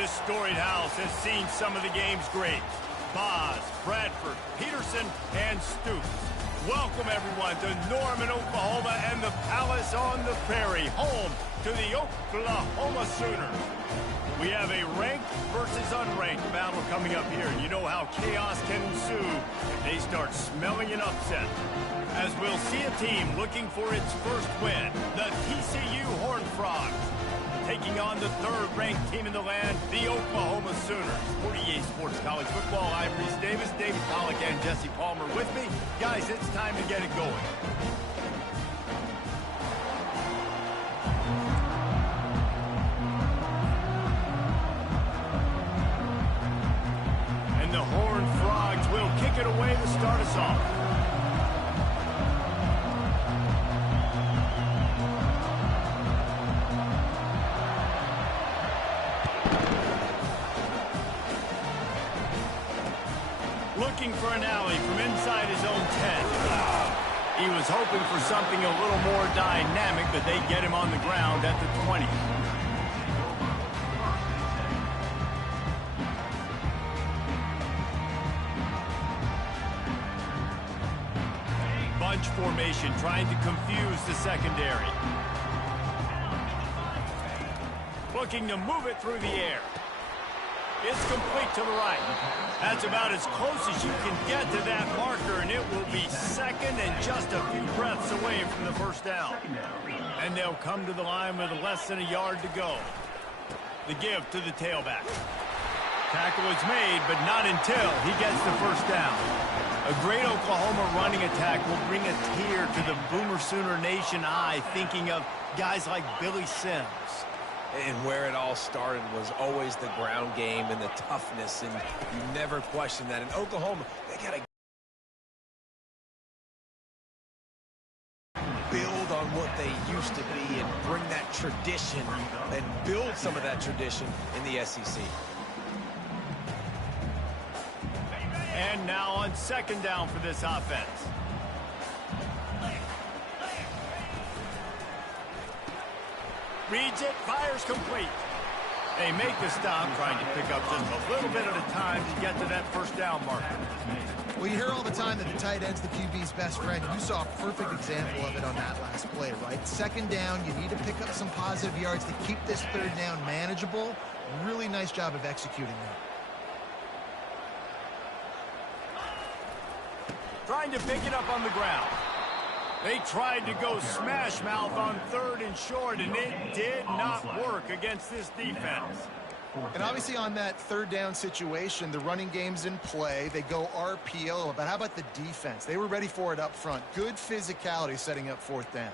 This storied house has seen some of the game's greats. Boz, Bradford, Peterson, and Stoops. Welcome, everyone, to Norman, Oklahoma, and the Palace on the Prairie, home to the Oklahoma Sooners. We have a ranked versus unranked battle coming up here. You know how chaos can ensue if they start smelling an upset. As we'll see a team looking for its first win, the TCU Horned Frogs, taking on the third-ranked team in the land, the Oklahoma Sooners. 48 Sports College Football. I'm Reese Davis, David Pollack, and Jesse Palmer with me. Guys, it's time to get it going. And the Horned Frogs will kick it away to start us off. Looking for an alley from inside his own 10. He was hoping for something a little more dynamic, but they get him on the ground at the 20. Bunch formation trying to confuse the secondary. Looking to move it through the air. It's complete to the right. That's about as close as you can get to that marker, and it will be second and just a few breaths away from the first down. And they'll come to the line with less than a yard to go. The give to the tailback. Tackle is made, but not until he gets the first down. A great Oklahoma running attack will bring a tear to the Boomer Sooner Nation eye, thinking of guys like Billy Sims. And where it all started was always the ground game and the toughness, and you never question that. In Oklahoma, they got to build on what they used to be and bring that tradition and build some of that tradition in the SEC. And now on second down for this offense. Reads it, fires complete. They make the stop, trying to pick up just a little bit at a time to get to that first down marker. Well, you hear all the time that the tight end's the QB's best friend. You saw a perfect example of it on that last play, right? Second down, you need to pick up some positive yards to keep this third down manageable. Really nice job of executing that. Trying to pick it up on the ground. They tried to go smash mouth on third and short, and it did not work against this defense. And obviously on that third down situation, the running game's in play. They go RPO, but how about the defense? They were ready for it up front. Good physicality setting up fourth down.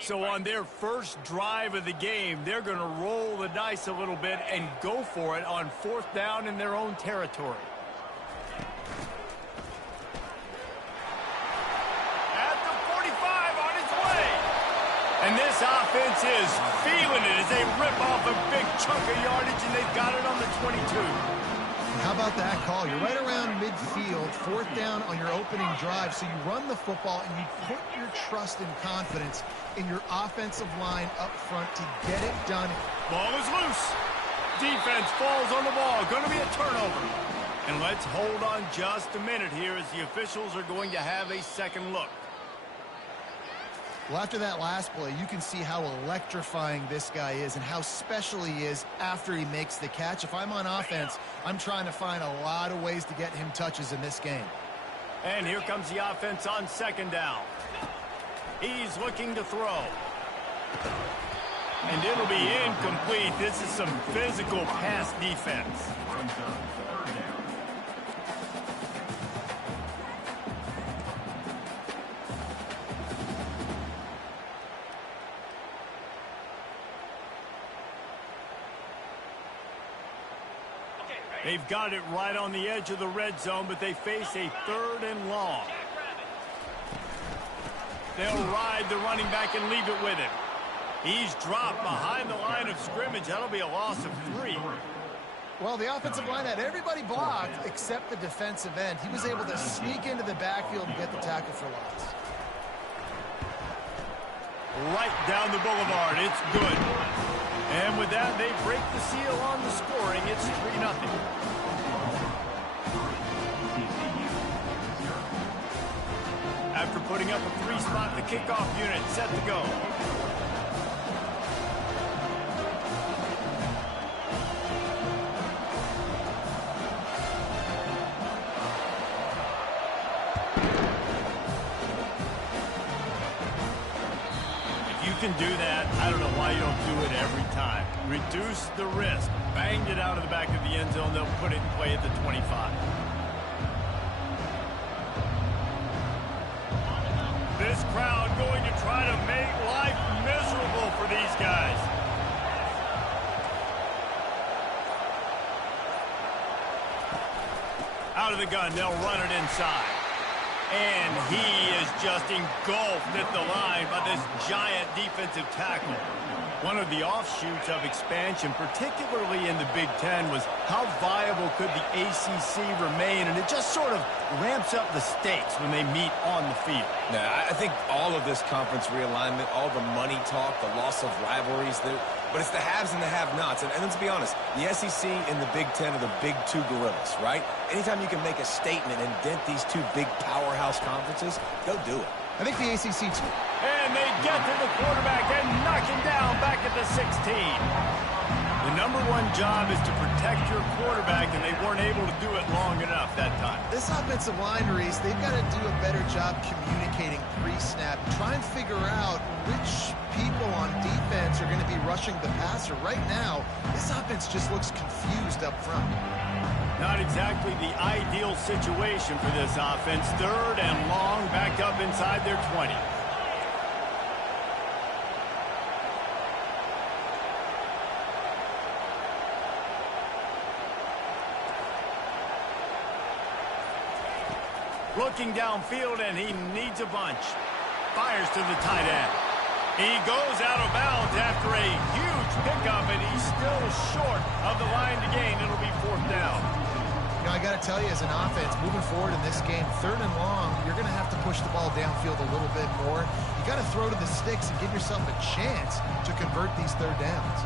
So on their first drive of the game, they're going to roll the dice a little bit and go for it on fourth down in their own territory. At the 45 on its way. And this offense is feeling it as they rip off a big chunk of yardage, and they've got it on the 22. How about that call? You're right around midfield, fourth down on your opening drive, so you run the football and you put your trust and confidence in your offensive line up front to get it done. Ball is loose. Defense falls on the ball. Going to be a turnover. And let's hold on just a minute here as the officials are going to have a second look. Well, after that last play, you can see how electrifying this guy is and how special he is after he makes the catch. If I'm on offense, I'm trying to find a lot of ways to get him touches in this game. And here comes the offense on second down. He's looking to throw. And it'll be incomplete. This is some physical pass defense. They've got it right on the edge of the red zone, but they face a third and long. They'll ride the running back and leave it with him. He's dropped behind the line of scrimmage. That'll be a loss of 3. Well, the offensive line had everybody blocked except the defensive end. He was able to sneak into the backfield and get the tackle for loss. Right down the boulevard. It's good. And with that, they break the seal on the scoring. It's 3-0. After putting up a 3-spot, the kickoff unit set to go. If you can do that, I don't know why you don't do it every time. Reduce the risk. Banged it out of the back of the end zone. They'll put it in play at the 25. This crowd going to try to make life miserable for these guys. Out of the gun, they'll run it inside. And he is just engulfed at the line by this giant defensive tackle. One of the offshoots of expansion, particularly in the Big Ten, was how viable could the ACC remain, and it just sort of ramps up the stakes when they meet on the field. Now, I think all of this conference realignment, all the money talk, the loss of rivalries, but it's the haves and the have-nots. And let's be honest, the SEC and the Big Ten are the big two gorillas, right? Anytime you can make a statement and dent these two big powerhouse conferences, go do it. I think the ACC too. And they get to the quarterback and knock him down back at the 16. The number one job is to protect your quarterback, and they weren't able to do it long enough that time. This offensive line, Reese, they've got to do a better job communicating pre-snap. Try and figure out which people on defense are going to be rushing the passer. Right now, this offense just looks confused up front. Not exactly the ideal situation for this offense. 3rd and long, back up inside their 20. Looking downfield, and he needs a bunch. Fires to the tight end. He goes out of bounds after a huge pickup, and he's still short of the line to gain. It'll be 4th down. You know, I got to tell you, as an offense, moving forward in this game, 3rd and long, you're going to have to push the ball downfield a little bit more. You got to throw to the sticks and give yourself a chance to convert these 3rd downs.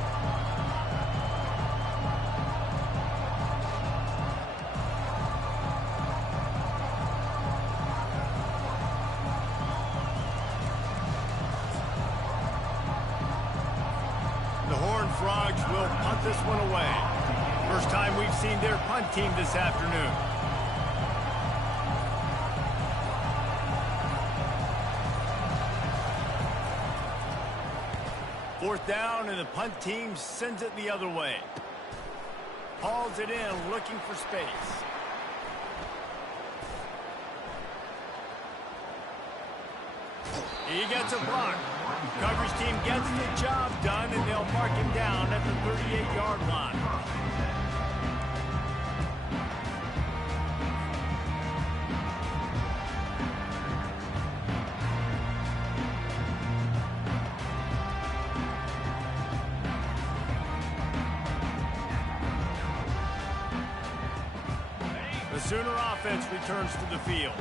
Frogs will punt this one away. First time we've seen their punt team this afternoon. Fourth down, and the punt team sends it the other way. Hauls it in, looking for space. He gets a block. Coverage team gets the job done, and they'll mark him down at the 38-yard line. The Sooner offense returns to the field.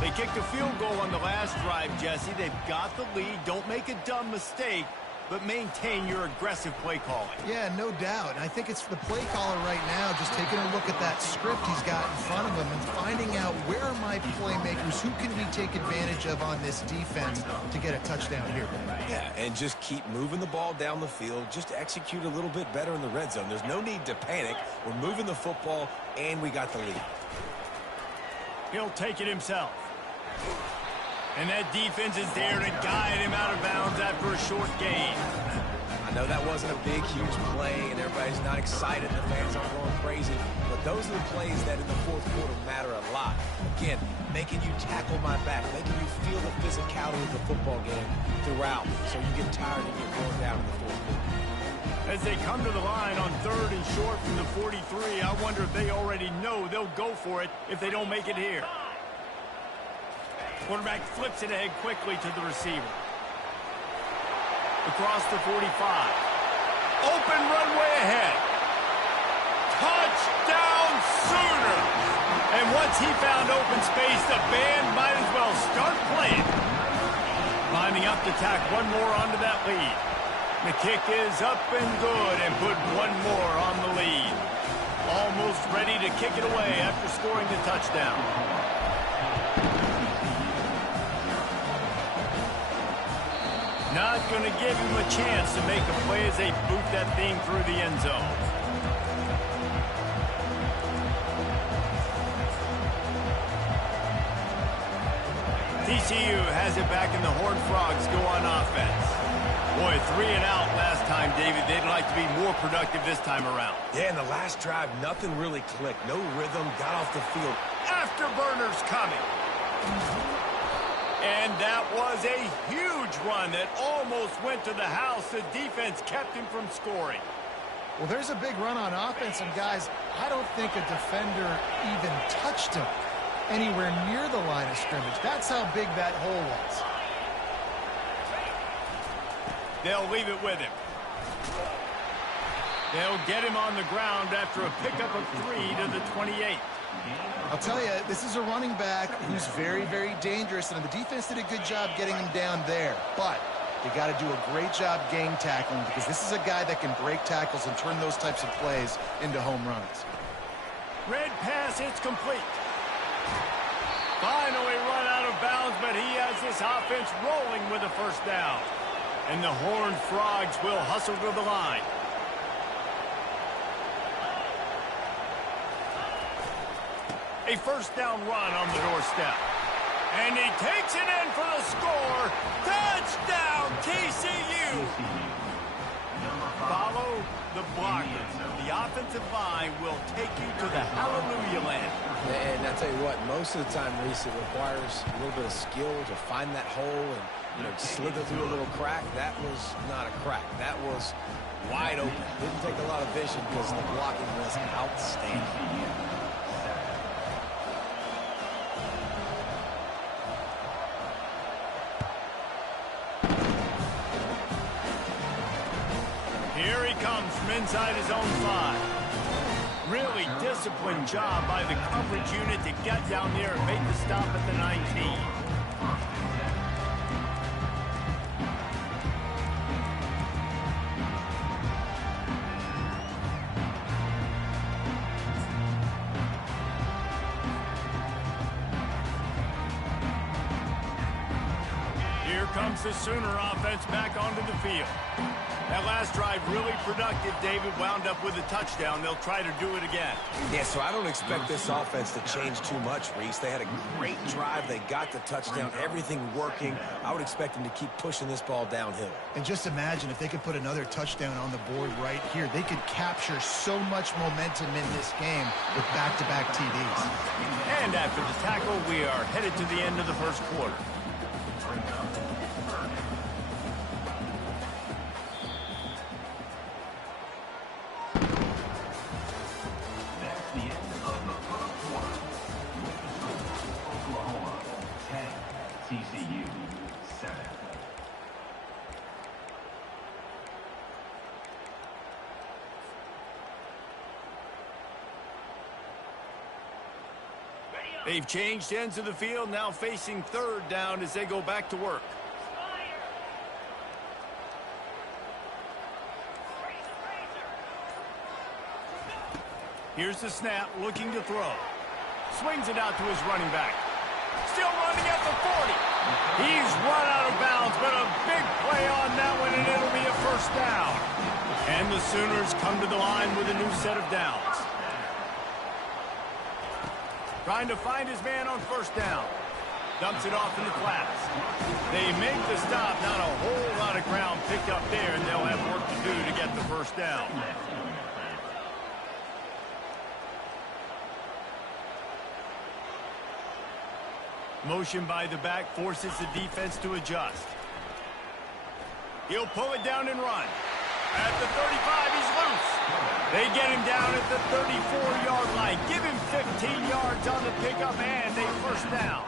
They kicked a field goal on the last drive, Jesse. They've got the lead. Don't make a dumb mistake, but maintain your aggressive play calling. Yeah, no doubt. And I think it's the play caller right now just taking a look at that script he's got in front of him and finding out where are my playmakers, who can we take advantage of on this defense to get a touchdown here. Yeah, and just keep moving the ball down the field. Just execute a little bit better in the red zone. There's no need to panic. We're moving the football, and we got the lead. He'll take it himself. And that defense is there to guide him out of bounds after a short gain. I know that wasn't a big, huge play, and everybody's not excited. The fans aren't going crazy. But those are the plays that in the fourth quarter matter a lot. Again, making you tackle my back, making you feel the physicality of the football game throughout, so you get tired and get worn down in the fourth quarter. As they come to the line on 3rd and short from the 43, I wonder if they already know they'll go for it if they don't make it here. Quarterback flips it ahead quickly to the receiver. Across the 45. Open runway ahead. Touchdown Sooners! And once he found open space, the band might as well start playing. Lining up to tack one more onto that lead. The kick is up and good and put one more on the lead. Almost ready to kick it away after scoring the touchdown. Not going to give him a chance to make a play as they boot that thing through the end zone. TCU has it back and the Horned Frogs go on offense. Boy, 3 and out last time, David. They'd like to be more productive this time around. Yeah, in the last drive, nothing really clicked. No rhythm, got off the field. Afterburners coming. And that was a huge run that almost went to the house. The defense kept him from scoring. Well, there's a big run on offense, and guys, I don't think a defender even touched him anywhere near the line of scrimmage. That's how big that hole was. They'll leave it with him. They'll get him on the ground after a pickup of 3 to the 28. I'll tell you, this is a running back who's very, very dangerous, and the defense did a good job getting him down there. But they got to do a great job game tackling, because this is a guy that can break tackles and turn those types of plays into home runs. Red pass, it's complete. Finally run out of bounds, but he has this offense rolling with a first down. And the Horned Frogs will hustle to the line. A first down run on the doorstep. And he takes it in for the score. Touchdown, TCU! Follow the blockers. The offensive line will take you to the hallelujah land. And I tell you what, most of the time, Reese, it requires a little bit of skill to find that hole and, slither through a little crack. That was not a crack. That was wide open. Didn't take a lot of vision because the blocking was outstanding. Here he comes from inside his own 5. Really disciplined job by the coverage unit to get down there and make the stop at the 19. Here comes the Sooner offense back onto the field. That last drive really productive. David wound up with a touchdown. They'll try to do it again. Yeah, so I don't expect this offense to change too much, Reese. They had a great drive. They got the touchdown. Everything working. I would expect them to keep pushing this ball downhill. And just imagine if they could put another touchdown on the board right here. They could capture so much momentum in this game with back-to-back TDs. And after the tackle, we are headed to the end of the first quarter. TCU 7. They've changed ends of the field, now facing third down as they go back to work. Here's the snap, looking to throw. Swings it out to his running back. Still running at the 40. He's run out of bounds, but a big play on that one, and it'll be a first down. And the Sooners come to the line with a new set of downs. Trying to find his man on first down. Dumps it off in the flats. They make the stop. Not a whole lot of ground picked up there, and they'll have work to do to get the first down. Motion by the back forces the defense to adjust. He'll pull it down and run. At the 35, he's loose. They get him down at the 34-yard line. Give him 15 yards on the pickup and a first down.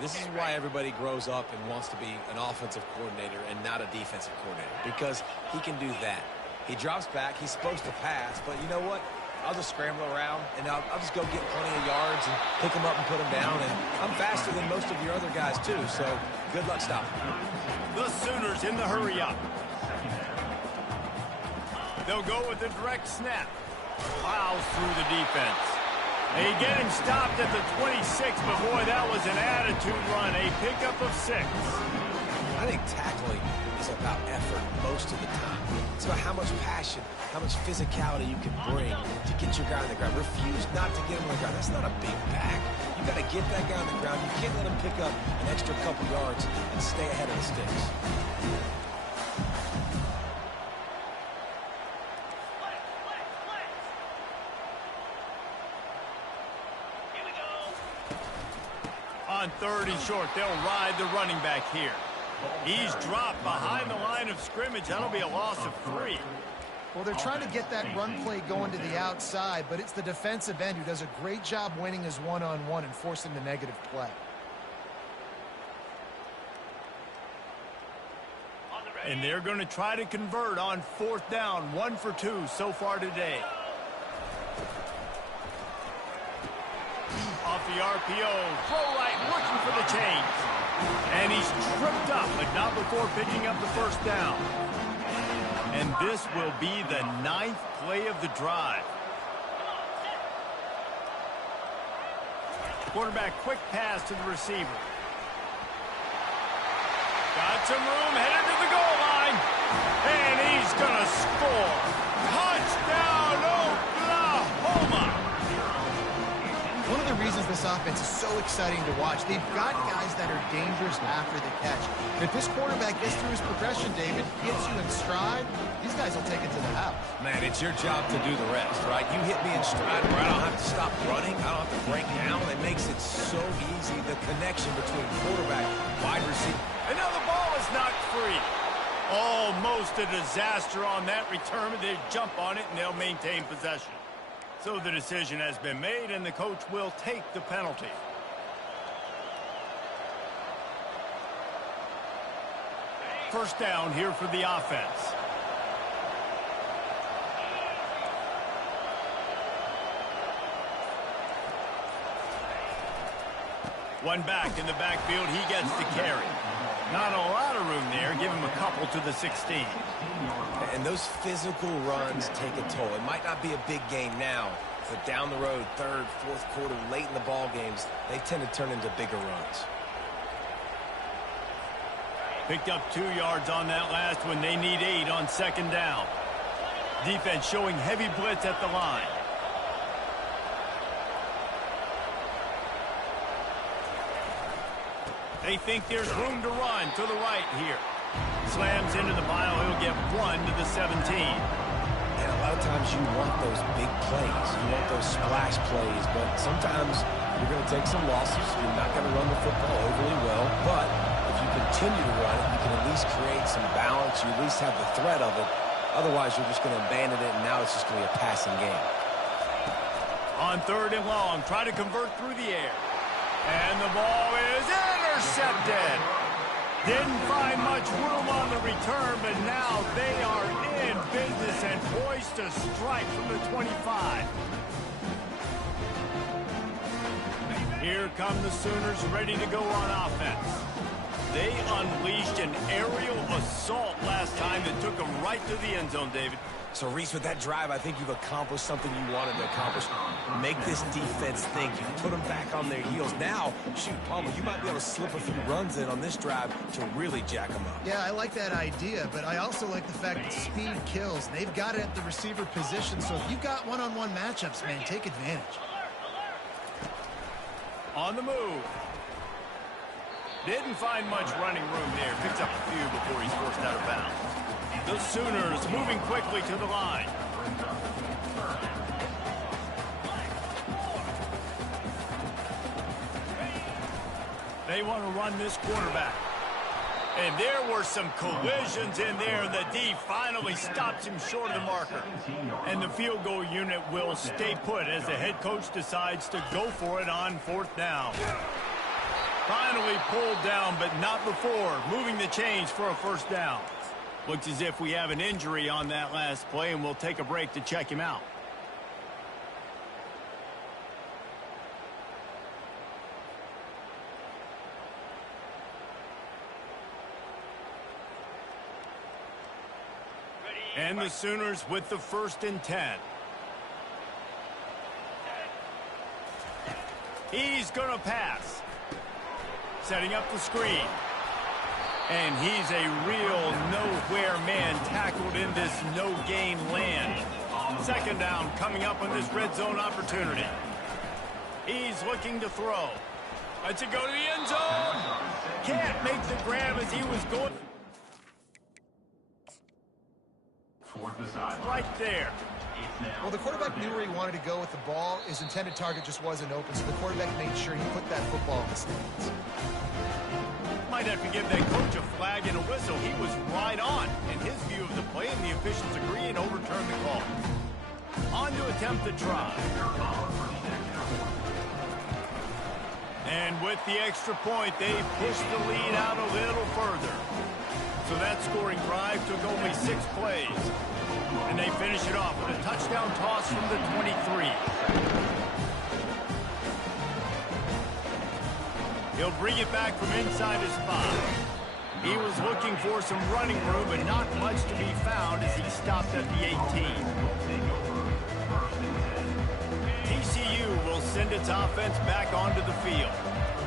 This is why everybody grows up and wants to be an offensive coordinator and not a defensive coordinator, because he can do that. He drops back. He's supposed to pass, but you know what? I'll just scramble around, and I'll just go get plenty of yards and pick them up and put them down. And I'm faster than most of your other guys, too, so good luck stopping. The Sooners in the hurry up. They'll go with the direct snap. Plows through the defense. They get him stopped at the 26, but boy, that was an attitude run. A pickup of 6. I think tackling is about effort most of the time. It's about how much passion, how much physicality you can bring to get your guy on the ground. Refuse not to get him on the ground. That's not a big back. You got to get that guy on the ground. You can't let him pick up an extra couple yards and stay ahead of the sticks. On 3rd and short, they'll ride the running back here. He's dropped behind the line of scrimmage. That'll be a loss of 3. Well, they're trying to get that run play going to the outside, but it's the defensive end who does a great job winning his one-on-one and forcing the negative play. And they're going to try to convert on 4th down. 1 for 2 so far today. Off the RPO, throw right, looking for the change. And he's tripped up, but not before picking up the 1st down. And this will be the 9th play of the drive. Quarterback, quick pass to the receiver. Got some room, headed to the goal line. And he's going to score. Touchdown, Oklahoma! One of the reasons this offense is so exciting to watch, they've got guys that are dangerous after the catch. And if this quarterback gets through his progression, David, gets you in stride, these guys will take it to the house. Man, it's your job to do the rest, right? You hit me in stride where I don't have to stop running. I don't have to break down. It makes it so easy, the connection between quarterback, wide receiver. And now the ball is knocked free. Almost a disaster on that return. They jump on it, and they'll maintain possession. So the decision has been made, and the coach will take the penalty. First down here for the offense. One back in the backfield. He gets the carry. Not a lot of room there. Give him a couple to the 16. And those physical runs take a toll. It might not be a big game now, but down the road, 3rd, 4th quarter, late in the ball games, they tend to turn into bigger runs. Picked up 2 yards on that last one. They need 8 on 2nd down. Defense showing heavy blitz at the line. They think there's room to run to the right here. Slams into the pile. He'll get 1 to the 17. And a lot of times you want those big plays. You want those splash plays, but sometimes you're going to take some losses. You're not going to run the football overly well, but if you continue to run it, you can at least create some balance. You at least have the threat of it. Otherwise, you're just going to abandon it, and now it's just going to be a passing game. On 3rd and long, try to convert through the air. And the ball is intercepted. Didn't find much room on the return, but now they are in business and poised to strike from the 25. Here come the Sooners ready to go on offense. They unleashed an aerial assault last time that took them right to the end zone, David. So, Reese, with that drive, I think you've accomplished something you wanted to accomplish. Make this defense think. You put them back on their heels. Now, shoot, Palmer, you might be able to slip a few runs in on this drive to really jack them up. Yeah, I like that idea, but I also like the fact that speed kills. They've got it at the receiver position, so if you've got one-on-one matchups, man, take advantage. On the move. Didn't find much running room there. Picks up a few before he's forced out of bounds. The Sooners moving quickly to the line. They want to run this quarterback. And there were some collisions in there. The D finally stops him short of the marker. And the field goal unit will stay put as the head coach decides to go for it on 4th down. Finally pulled down, but not before. Moving the chains for a first down. Looks as if we have an injury on that last play, and we'll take a break to check him out. And the Sooners with the 1st and 10. He's going to pass. Setting up the screen. And he's a real nowhere man tackled in this no-gain land. 2nd down coming up on this red zone opportunity. He's looking to throw. Lets it go to the end zone. Can't make the grab as he was going. Right there. Well, the quarterback knew where he wanted to go with the ball. His intended target just wasn't open, so the quarterback made sure he put that football in the stands. Might have to give that coach a flag and a whistle. He was right on in his view of the play, and the officials agree and overturn the call. On to attempt the try. And with the extra point, they pushed the lead out a little further. So that scoring drive took only 6 plays. And they finish it off with a touchdown toss from the 23. He'll bring it back from inside his 5. He was looking for some running room, but not much to be found as he stopped at the 18. TCU will send its offense back onto the field.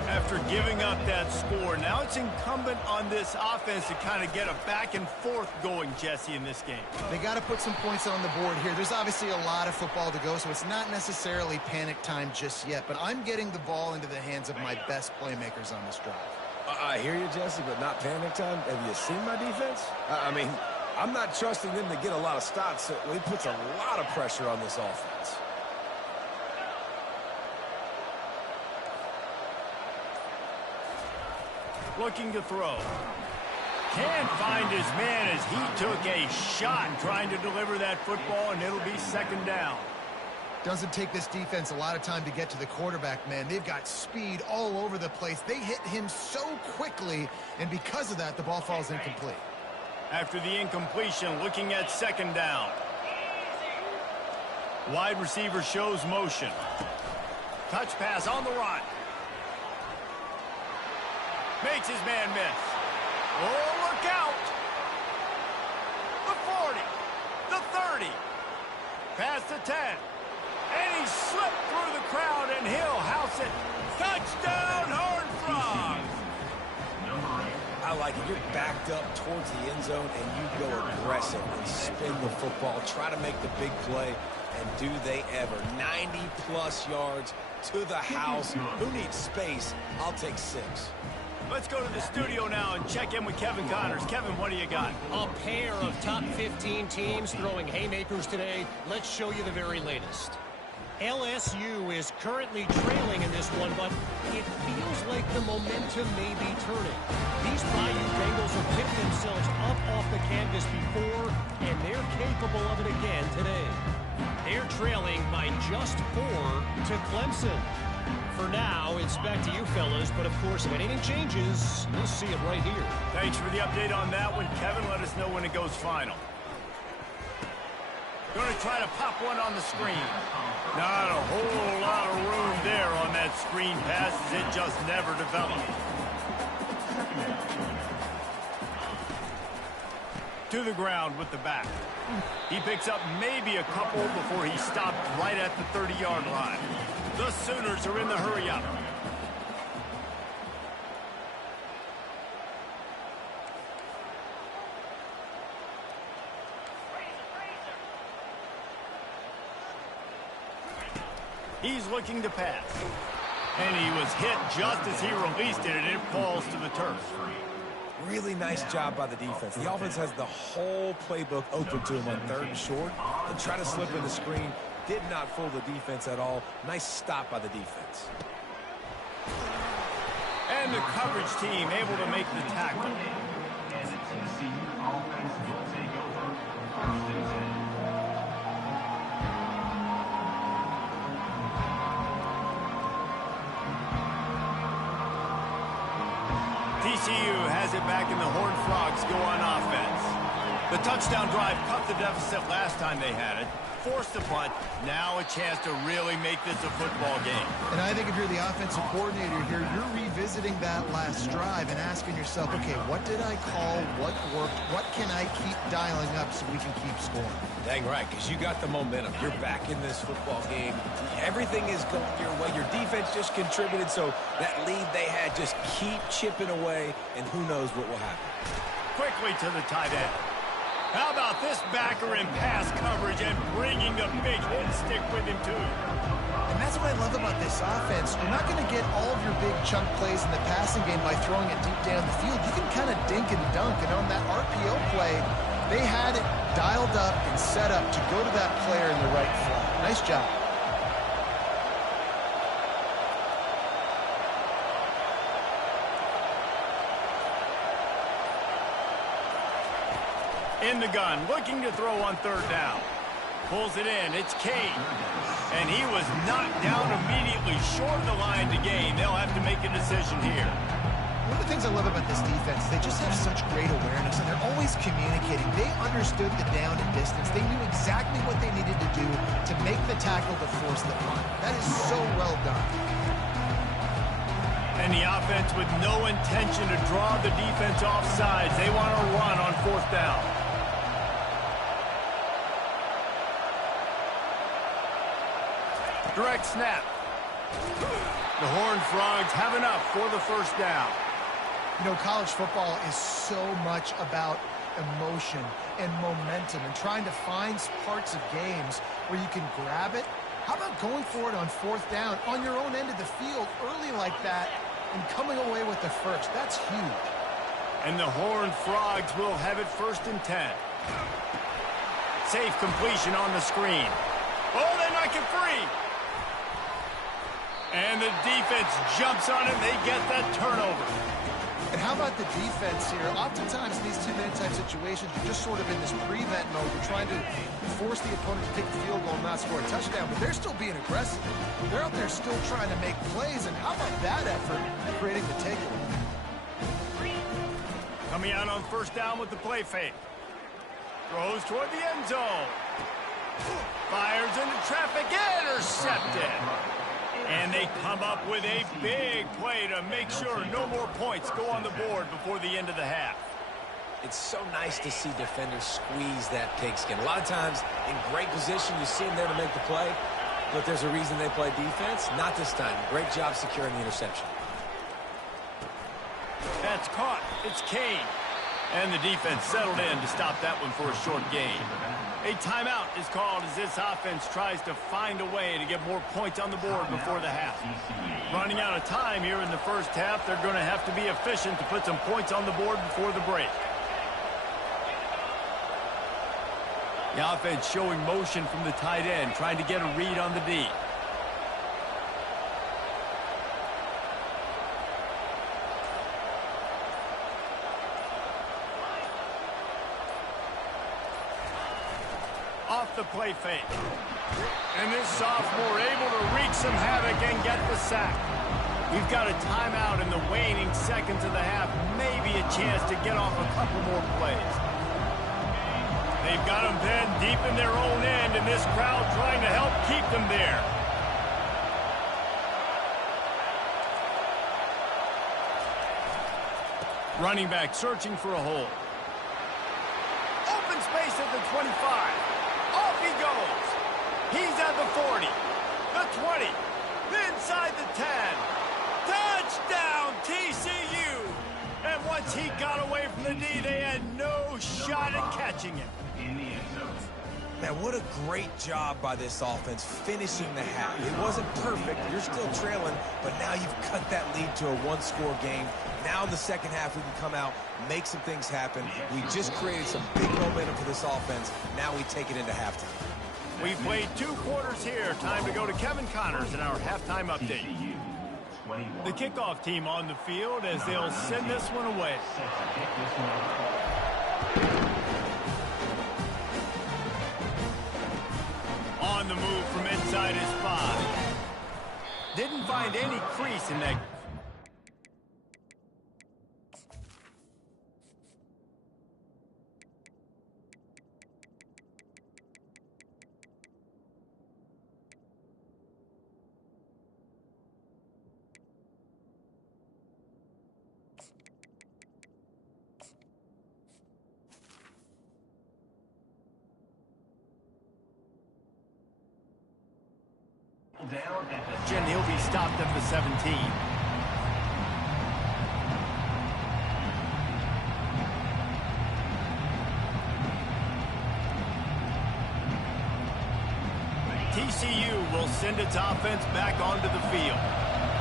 After giving up that score, now it's incumbent on this offense to kind of get a back and forth going, Jesse, in this game. They got to put some points on the board here. There's obviously a lot of football to go, so it's not necessarily panic time just yet, but I'm getting the ball into the hands of my best playmakers on this drive. I hear you, Jesse, but not panic time. Have you seen my defense? I mean, I'm not trusting them to get a lot of stops, so it puts a lot of pressure on this offense. Looking to throw. Can't find his man as he took a shot trying to deliver that football, and it'll be 2nd down. Doesn't take this defense a lot of time to get to the quarterback, man. They've got speed all over the place. They hit him so quickly, and because of that, the ball falls incomplete. After the incompletion, looking at 2nd down. Wide receiver shows motion. Touch pass on the run. Makes his man miss. Oh, look out! The 40, the 30, past the 10, and he slipped through the crowd, and he'll house it. Touchdown, Horned Frogs! I like it. You're backed up towards the end zone, and you go aggressive and spin the football, try to make the big play, and do they ever. 90-plus yards to the house. Who needs space? I'll take 6. Let's go to the studio now and check in with Kevin Connors. Kevin, what do you got? A pair of top 15 teams throwing haymakers today. Let's show you the very latest. LSU is currently trailing in this one, but it feels like the momentum may be turning. These Bayou Bengals have picked themselves up off the canvas before, and they're capable of it again today. They're trailing by just 4 to Clemson. For now, it's back to you fellas, but of course, if anything changes, you'll see it right here. Thanks for the update on that one, Kevin. Let us know when it goes final. Going to try to pop one on the screen. Not a whole lot of room there on that screen pass, as it just never developed. To the ground with the back. He picks up maybe a couple before he stopped right at the 30-yard line. The Sooners are in the hurry-up. He's looking to pass. And he was hit just as he released it, and it falls to the turf. Really nice job by the defense. The offense has the whole playbook open to him on 3rd and short. And try to slip in the screen. Did not fool the defense at all. Nice stop by the defense. And the coverage team able to make the tackle. And the TCU offense will take over 1st and 10. TCU has it back, and the Horned Frogs go on offense. The touchdown drive cut the deficit last time they had it, forced the punt. Now a chance to really make this a football game. And I think if you're the offensive coordinator here, you're revisiting that last drive and asking yourself, okay, what did I call? What worked? What can I keep dialing up so we can keep scoring? Dang right, because you got the momentum. You're back in this football game. Everything is going your way. Your defense just contributed, so that lead they had, just keep chipping away, and who knows what will happen. Quickly to the tight end. How about this backer in pass coverage and bringing the big hit stick with him, too? And that's what I love about this offense. You're not going to get all of your big chunk plays in the passing game by throwing it deep down the field. You can kind of dink and dunk, and on that RPO play, they had it dialed up and set up to go to that player in the right flat. Nice job. In the gun, looking to throw on third down. Pulls it in, it's Kane. And he was knocked down immediately short of the line to gain. They'll have to make a decision here. One of the things I love about this defense is they just have such great awareness, and they're always communicating. They understood the down and distance. They knew exactly what they needed to do to make the tackle to force the punt. That is so well done. And the offense with no intention to draw the defense off sides. They want to run on fourth down. Direct snap. The Horned Frogs have enough for the first down. You know, college football is so much about emotion and momentum and trying to find parts of games where you can grab it. How about going for it on fourth down on your own end of the field early like that and coming away with the first? That's huge. And the Horned Frogs will have it 1st and 10. Safe completion on the screen. Oh, they knock it free. And the defense jumps on it. They get that turnover. And how about the defense here? Oftentimes in these two-minute type situations, you're just sort of in this prevent mode. You're trying to force the opponent to take the field goal and not score a touchdown, but they're still being aggressive. They're out there still trying to make plays, and how about that effort creating the takeaway? Coming out on first down with the play fake. Throws toward the end zone. Fires into traffic. Intercepted. And they come up with a big play to make sure no more points go on the board before the end of the half. It's so nice to see defenders squeeze that pigskin. A lot of times, in great position, you see them there to make the play, but there's a reason they play defense. Not this time. Great job securing the interception. That's caught. It's Kane. And the defense settled in to stop that one for a short gain. A timeout is called as this offense tries to find a way to get more points on the board before the half. Running out of time here in the first half, they're going to have to be efficient to put some points on the board before the break. The offense showing motion from the tight end, trying to get a read on the D. Off the play fake. And this sophomore able to wreak some havoc and get the sack. We've got a timeout in the waning seconds of the half. Maybe a chance to get off a couple more plays. They've got them pinned deep in their own end, and this crowd trying to help keep them there. Running back searching for a hole. Open space at the 25. Off he goes. He's at the 40, the 20, inside the 10. Touchdown, TCU. And once he got away from the D, they had no shot at catching him. Man, what a great job by this offense finishing the half. It wasn't perfect. You're still trailing, but now you've cut that lead to a one-score game. Now in the second half, we can come out, make some things happen. We just created some big momentum for this offense. Now we take it into halftime. We played 2 quarters here. Time to go to Kevin Connors in our halftime update. The kickoff team on the field as they'll send this one away. On the move from inside his 5. Didn't find any crease in that. Down at the And he'll be stopped at the 17. TCU will send its offense back onto the field.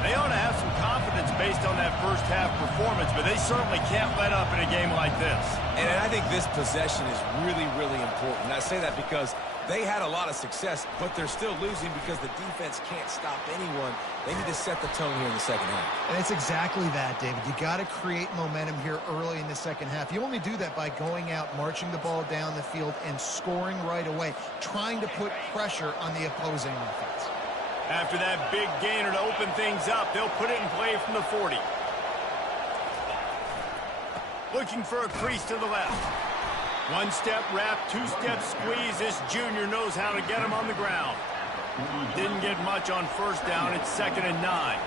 They ought to have some confidence based on that first half performance, but they certainly can't let up in a game like this. And I think this possession is really, really important. And I say that because they had a lot of success, but they're still losing because the defense can't stop anyone. They need to set the tone here in the second half. And it's exactly that, David. You got to create momentum here early in the second half. You only do that by going out, marching the ball down the field, and scoring right away, trying to put pressure on the opposing offense. After that big gainer to open things up, they'll put it in play from the 40. Looking for a crease to the left. One-step wrap, two-step squeeze. This junior knows how to get him on the ground. Didn't get much on first down. It's 2nd and 9.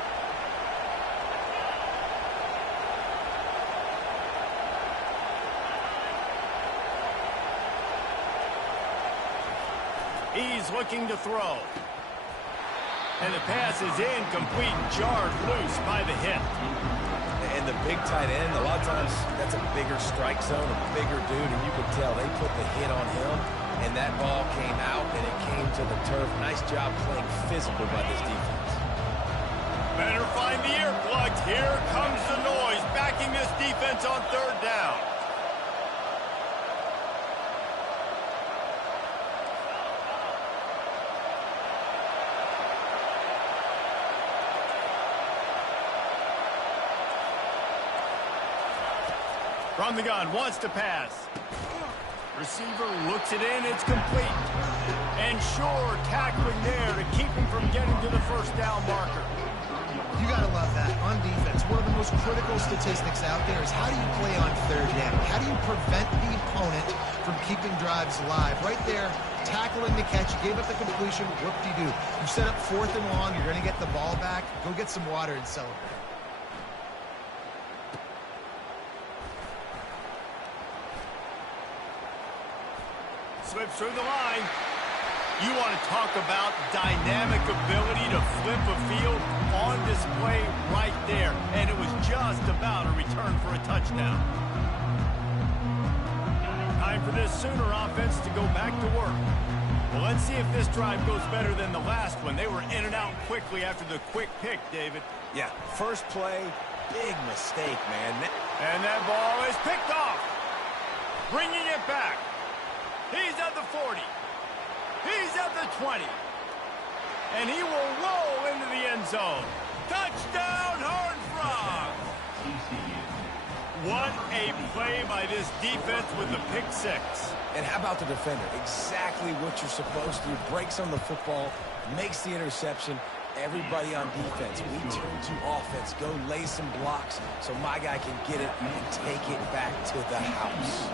He's looking to throw. And the pass is incomplete, jarred loose by the hit. And the big tight end, a lot of times that's a bigger strike zone, a bigger dude, and you could tell they put the hit on him, and that ball came out, and it came to the turf. Nice job playing physical by this defense. Better find the earplugs. Here comes the noise, backing this defense on 3rd down. From the gun, wants to pass. Receiver looks it in, it's complete. And Shore tackling there to keep him from getting to the first down marker. You got to love that on defense. One of the most critical statistics out there is how do you play on 3rd down? How do you prevent the opponent from keeping drives alive? Right there, tackling the catch. You gave up the completion. Whoop-de-doo. You set up 4th and long. You're going to get the ball back. Go get some water and celebrate. Slips through the line. You want to talk about dynamic ability to flip a field on display right there. And it was just about a return for a touchdown. Time for this Sooner offense to go back to work. Well, let's see if this drive goes better than the last one. They were in and out quickly after the quick pick, David. Yeah, first play, big mistake, man. And that ball is picked off. Bringing it back. He's at the 40. He's at the 20. And he will roll into the end zone. Touchdown, Horned Frogs! What a play by this defense with the pick 6. And how about the defender? Exactly what you're supposed to do. Breaks on the football, makes the interception. Everybody on defense, we turn to offense. Go lay some blocks so my guy can get it and take it back to the house.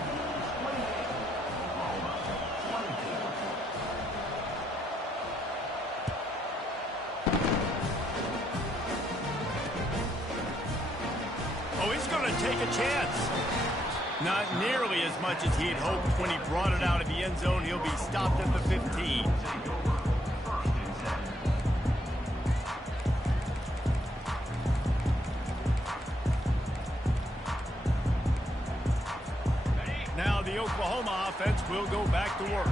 Take a chance. Not nearly as much as he had hoped when he brought it out of the end zone. He'll be stopped at the 15. Now the Oklahoma offense will go back to work.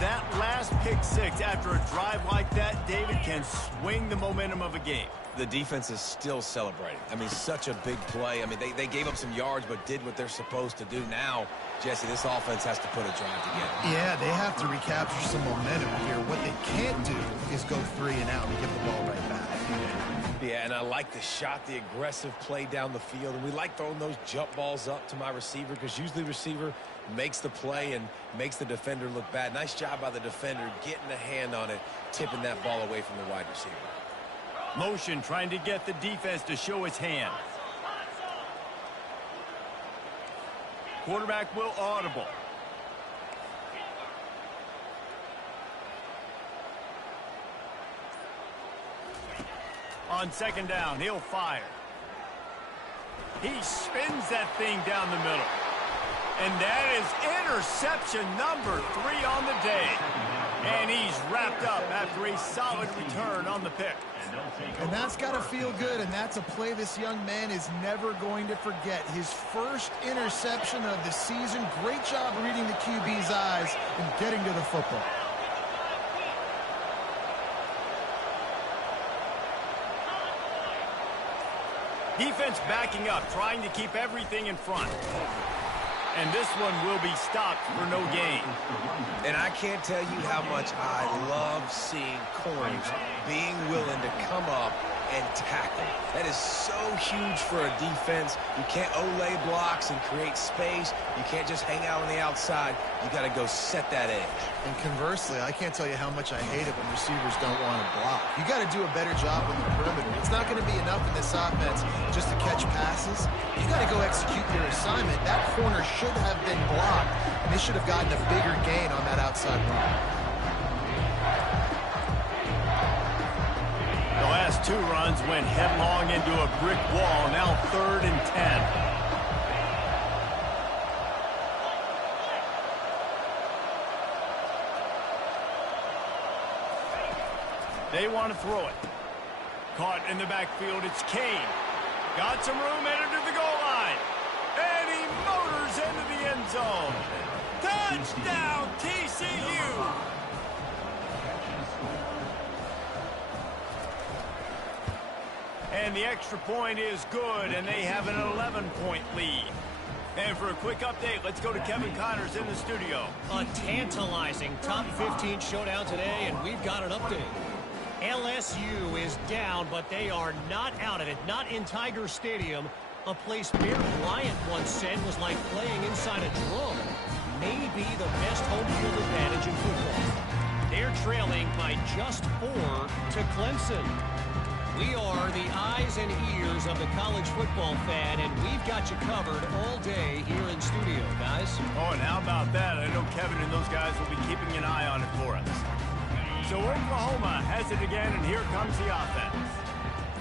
That last pick 6 after a drive like that, David, can swing the momentum of a game. The defense is still celebrating. I mean, such a big play. I mean, they gave up some yards but did what they're supposed to do. Now, Jesse, this offense has to put a drive together. Yeah, they have to recapture some momentum here. What they can't do is go 3 and out and give the ball right back. Yeah, and I like the shot, the aggressive play down the field. And we like throwing those jump balls up to my receiver because usually the receiver makes the play and makes the defender look bad. Nice job by the defender getting a hand on it, tipping that ball away from the wide receiver. Motion trying to get the defense to show his hand. Quarterback will audible. On 2nd down, he'll fire. He spins that thing down the middle. And that is interception number 3 on the day. And he's wrapped up after a solid return on the pick. And that's got to feel good, and that's a play this young man is never going to forget. His first interception of the season. Great job reading the QB's eyes and getting to the football. Defense backing up, trying to keep everything in front. And this one will be stopped for no gain. And I can't tell you how much I love seeing corners being willing to come up and tackle. That is so huge for a defense. You can't olay blocks and create space. You can't just hang out on the outside. You got to go set that edge. And conversely, I can't tell you how much I hate it when receivers don't want to block. You got to do a better job on the perimeter. It's not going to be enough in this offense just to catch passes. You got to go execute your assignment. That corner should have been blocked, and they should have gotten a bigger gain on that outside run. The last two runs went headlong into a brick wall. Now 3rd and 10. They want to throw it. Caught in the backfield, it's Kane. Got some room, headed to the goal line. And he motors into the end zone. Touchdown, TCU! And the extra point is good, and they have an 11-point lead. And for a quick update, let's go to Kevin Connors in the studio. A tantalizing top 15 showdown today, and we've got an update. LSU is down, but they are not out of it. Not in Tiger Stadium, a place Bear Bryant once said was like playing inside a drum. Maybe the best home field advantage in football. They're trailing by just 4 to Clemson. We are the eyes and ears of the college football fan, and we've got you covered all day here in studio, guys. Oh, and how about that? I know Kevin and those guys will be keeping an eye on it for us. So Oklahoma has it again, and here comes the offense.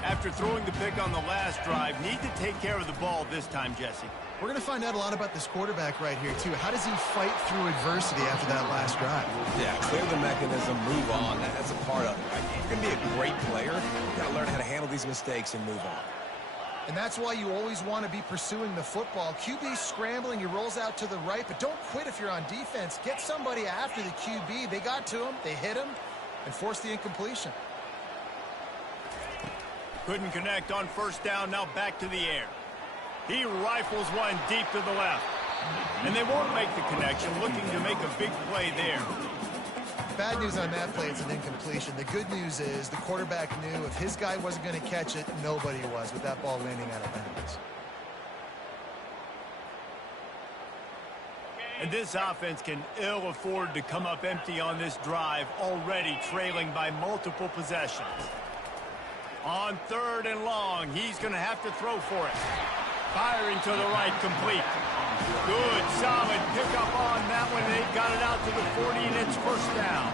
After throwing the pick on the last drive, need to take care of the ball this time, Jesse. We're going to find out a lot about this quarterback right here, too. How does he fight through adversity after that last drive? Yeah, clear the mechanism, move on. That's a part of it, right? If you're going to be a great player, you got to learn how to handle these mistakes and move on. And that's why you always want to be pursuing the football. QB scrambling, he rolls out to the right, but don't quit if you're on defense. Get somebody after the QB. They got to him, they hit him, and forced the incompletion. Couldn't connect on first down, now back to the air. He rifles one deep to the left. And they won't make the connection, looking to make a big play there. Bad news on that play, it's an incompletion. The good news is the quarterback knew if his guy wasn't going to catch it, nobody was with that ball landing out of bounds. And this offense can ill afford to come up empty on this drive, already trailing by multiple possessions. On 3rd and long, he's going to have to throw for it. Firing to the right, complete. Good, solid pickup on that one. They've got it out to the 40, and it's first down.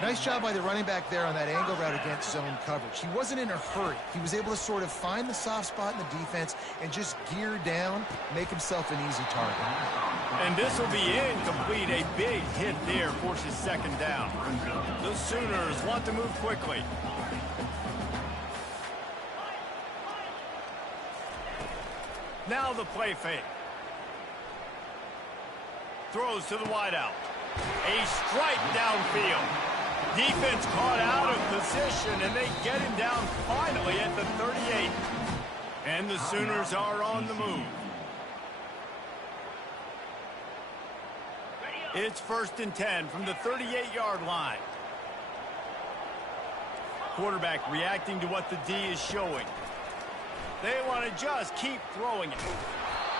Nice job by the running back there on that angle route against zone coverage. He wasn't in a hurry. He was able to sort of find the soft spot in the defense and just gear down, make himself an easy target. And this will be incomplete. A big hit there forces 2nd down. The Sooners want to move quickly. Now the play fake. Throws to the wideout. A strike downfield. Defense caught out of position, and they get him down finally at the 38. And the Sooners are on the move. It's 1st and 10 from the 38-yard line. Quarterback reacting to what the D is showing. They want to just keep throwing it.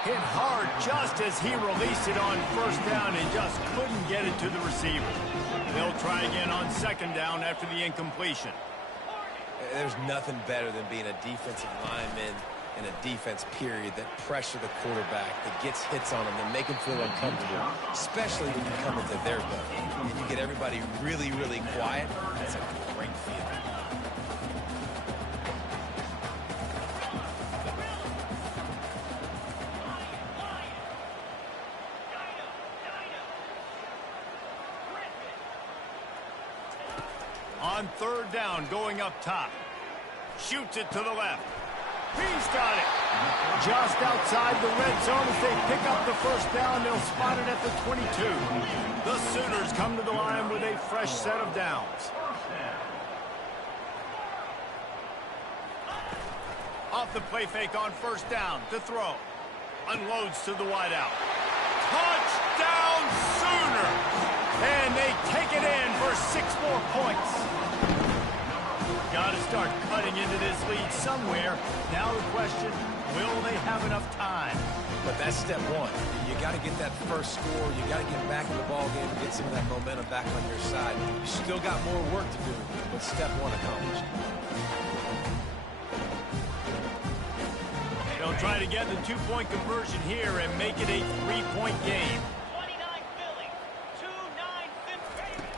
Hit hard just as he released it on first down and just couldn't get it to the receiver. They'll try again on 2nd down after the incompletion. There's nothing better than being a defensive lineman in a defense period that pressure the quarterback, that gets hits on him, that make him feel uncomfortable, especially when you come into their boat and you get everybody really, really quiet. That's a great feeling. on third down, going up top. Shoots it to the left. He's got it. Just outside the red zone as they pick up the first down. They'll spot it at the 22. The Sooners come to the line with a fresh set of downs. Off the play fake on first down to throw. Unloads to the wideout. Touchdown Sooners! And they take it in for 6 more points. Got to start cutting into this lead somewhere. Now the question, will they have enough time? But that's step one. You got to get that first score. You got to get back in the ball game and get some of that momentum back on your side. You still got more work to do, but step one accomplished. They'll try to get the 2-point conversion here and make it a 3-point game. 29 Philly, 2-9 Cincinnati.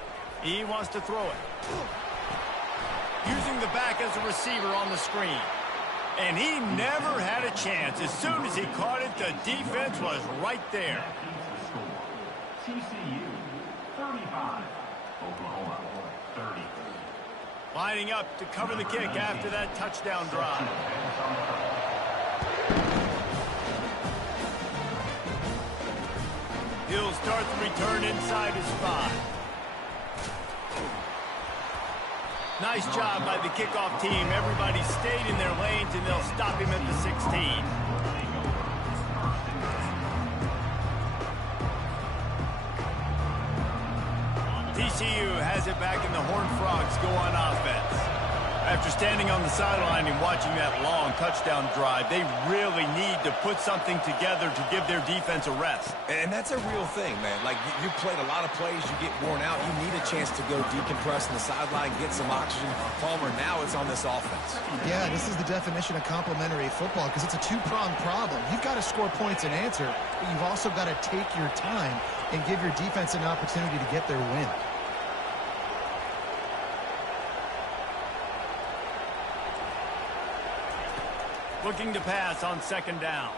He wants to throw it. Using the back as a receiver on the screen. And he never had a chance. As soon as he caught it, the defense was right there. TCU 35, Oklahoma 30. Lining up to cover the kick after that touchdown drive. He'll start the return inside his 5. Nice job by the kickoff team. Everybody stayed in their lanes, and they'll stop him at the 16. TCU has it back, and the Horned Frogs go on offense. After standing on the sideline and watching that long touchdown drive, they really need to put something together to give their defense a rest. And that's a real thing, man. Like, you played a lot of plays, you get worn out, you need a chance to go decompress on the sideline, get some oxygen. Palmer, now it's on this offense. Yeah, this is the definition of complementary football because it's a two-pronged problem. You've got to score points and answer, but you've also got to take your time and give your defense an opportunity to get their win. Looking to pass on second down.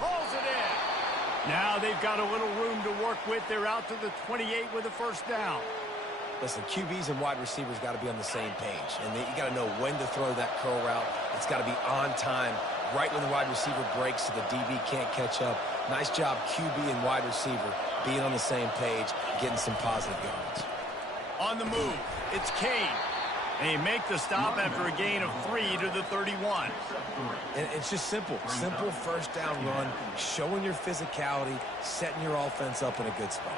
Pulls it in. Now they've got a little room to work with. They're out to the 28 with a first down. Listen, QBs and wide receivers got to be on the same page. And you got to know when to throw that curl route. It's got to be on time, right when the wide receiver breaks so the DB can't catch up. Nice job, QB and wide receiver, being on the same page, getting some positive yards. On the move, it's Kane. And he make the stop after a gain of 3 to the 31. And it's just simple. Simple first down run, showing your physicality, setting your offense up in a good spot.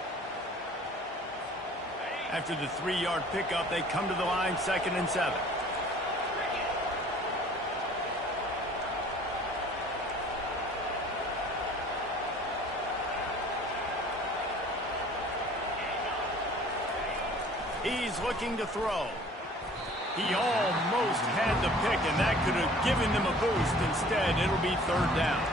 After the 3-yard pickup, they come to the line 2nd and 7. He's looking to throw. He almost had the pick, and that could have given them a boost. Instead, it'll be 3rd down.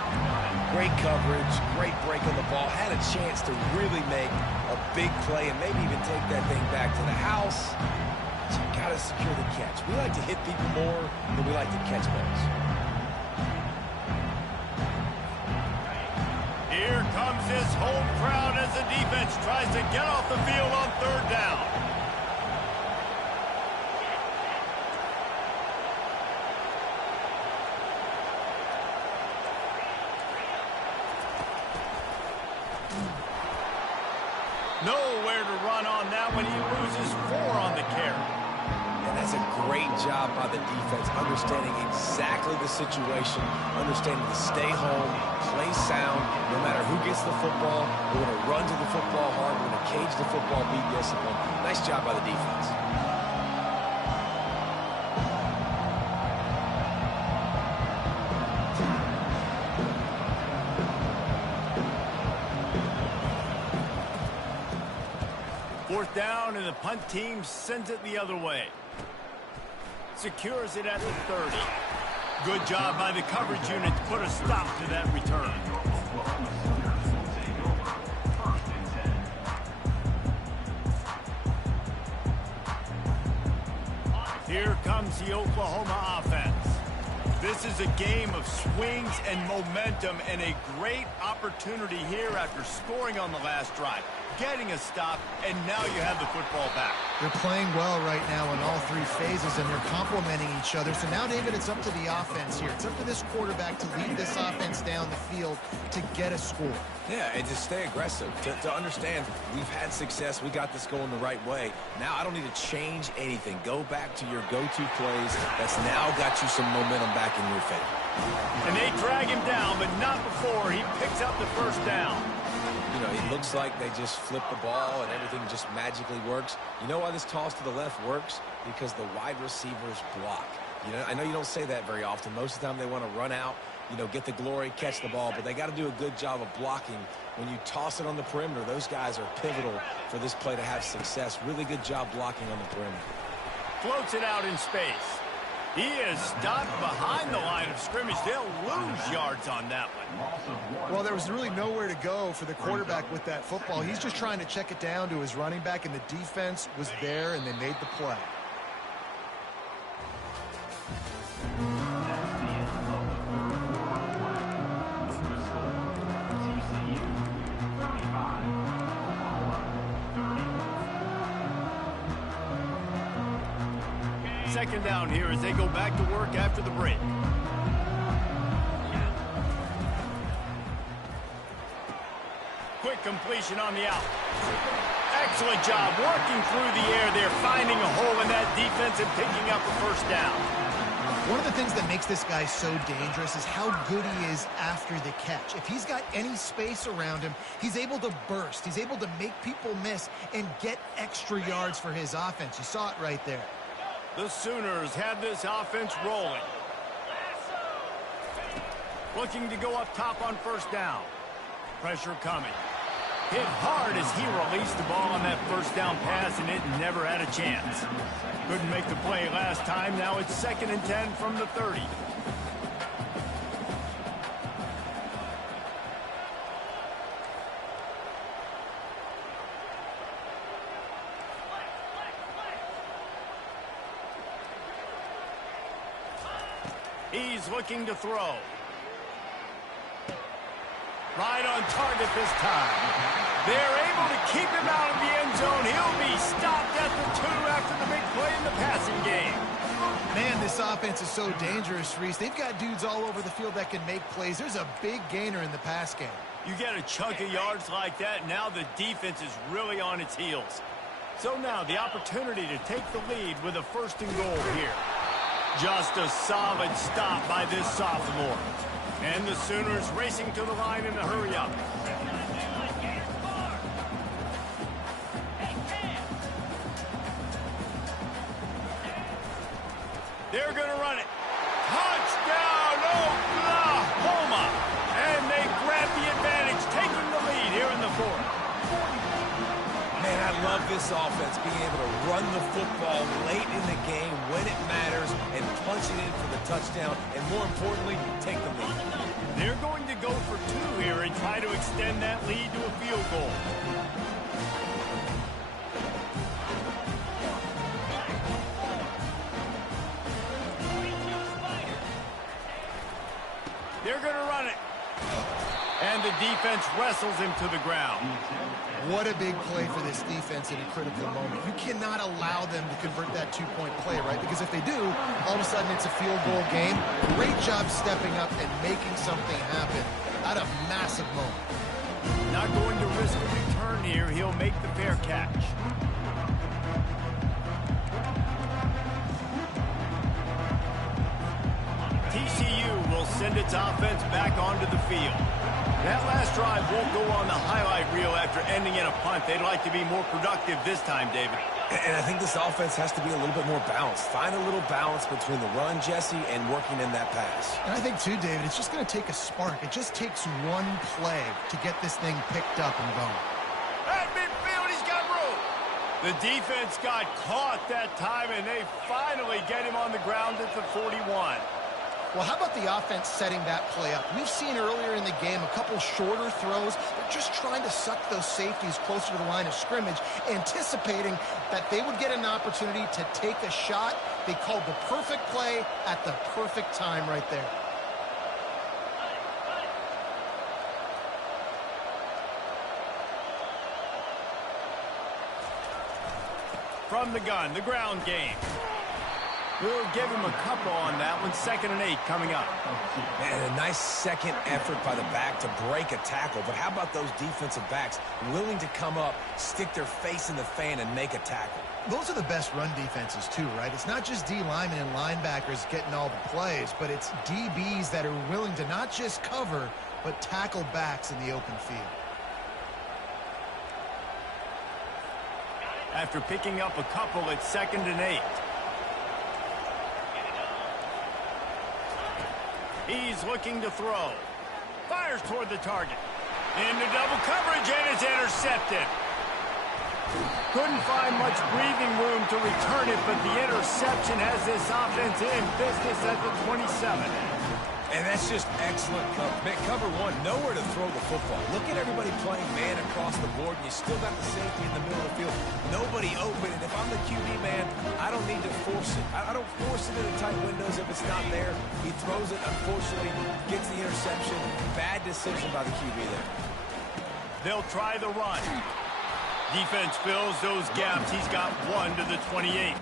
Great coverage, great break on the ball. Had a chance to really make a big play and maybe even take that thing back to the house. But you got to secure the catch. We like to hit people more than we like to catch balls. Here comes his home crowd as the defense tries to get off the field on 3rd down. Nowhere to run on that one. He loses 4 on the carry. And that's a great job by the defense, understanding exactly the situation, understanding to stay home, play sound. No matter who gets the football, we're going to run to the football hard. We're going to cage the football, be disciplined. Nice job by the defense. Down, and the punt team sends it the other way. Secures it at the 30. Good job by the coverage unit to put a stop to that return. Here comes the Oklahoma offense. This is a game of swings and momentum, and a great opportunity here after scoring on the last drive, getting a stop, and now you have the football back. They're playing well right now in all three phases, and they're complementing each other. So now, David, it's up to the offense here. It's up to this quarterback to lead this offense down the field to get a score. Yeah, and to stay aggressive, to understand we've had success, we got this going the right way. Now I don't need to change anything. Go back to your go-to plays. That's now got you some momentum back in your favor. And they drag him down, but not before he picks up the first down. You know, it looks like they just flip the ball and everything just magically works. You know why this toss to the left works? Because the wide receivers block. You know, I know you don't say that very often. Most of the time they want to run out, you know, get the glory, catch the ball, but they got to do a good job of blocking. When you toss it on the perimeter, those guys are pivotal for this play to have success. Really good job blocking on the perimeter. Floats it out in space. He is stopped behind the line of scrimmage. They'll lose yards on that one. Well, there was really nowhere to go for the quarterback with that football. He's just trying to check it down to his running back, and the defense was there, and they made the play. Second down here as they go back to work after the break. Quick completion on the out. Excellent job working through the air there, finding a hole in that defense and picking up a first down. One of the things that makes this guy so dangerous is how good he is after the catch. If he's got any space around him, he's able to burst. He's able to make people miss and get extra yards for his offense. You saw it right there. The Sooners have this offense rolling. Looking to go up top on first down. Pressure coming. Hit hard as he released the ball on that first down pass, and it never had a chance. Couldn't make the play last time. Now it's 2nd and 10 from the 30. He's looking to throw. Right on target this time. They're able to keep him out of the end zone. He'll be stopped at the 2 after the big play in the passing game. Man, this offense is so dangerous, Reese. They've got dudes all over the field that can make plays. There's a big gainer in the pass game. You get a chunk of yards like that, now the defense is really on its heels. So now the opportunity to take the lead with a 1st and goal here. Just a solid stop by this sophomore. And the Sooners racing to the line in a hurry-up. They're going to run it. Touchdown, Oklahoma! And they grab the advantage, taking the lead here in the 4th. Man, I love this offense, being able to run the football late in the game when it matters and punch it in for the touchdown, and more importantly, take the lead. They're going to go for 2 here and try to extend that lead to a field goal. They're going to run it. And the defense wrestles him to the ground. What a big play for this defense in a critical moment. You cannot allow them to convert that 2-point play, right? Because if they do, all of a sudden it's a field goal game. Great job stepping up and making something happen at a massive moment. Not going to risk a return here. He'll make the fair catch. TCU will send its offense back onto the field. That last drive won't go on the highlight reel after ending in a punt. They'd like to be more productive this time, David. And I think this offense has to be a little bit more balanced. Find a little balance between the run, Jesse, and working in that pass. And I think, too, David, it's just going to take a spark. It just takes one play to get this thing picked up and going. At midfield, he's got room. The defense got caught that time, and they finally get him on the ground at the 41. Well, how about the offense setting that play up? We've seen earlier in the game a couple shorter throws. They're just trying to suck those safeties closer to the line of scrimmage, anticipating that they would get an opportunity to take a shot They called the perfect play at the perfect time right there. From the gun, the ground game. We'll give him a couple on that one. 2nd and 8 coming up. Man, a nice second effort by the back to break a tackle. But how about those defensive backs willing to come up, stick their face in the fan, and make a tackle? Those are the best run defenses too, right? It's not just D linemen and linebackers getting all the plays, but it's DBs that are willing to not just cover, but tackle backs in the open field. After picking up a couple, it's 2nd and 8. He's looking to throw. Fires toward the target. Into double coverage, and it's intercepted. Couldn't find much breathing room to return it, but the interception has this offense in business at the 27. And that's just excellent cover. Man, cover one, nowhere to throw the football. Look at everybody playing man across the board, and you still got the safety in the middle of the field. Nobody open, and if I'm the QB man, I don't need to force it. I don't force it into tight windows if it's not there. He throws it, unfortunately, gets the interception. Bad decision by the QB there. They'll try the run. Defense fills those gaps. He's got 1 to the 28.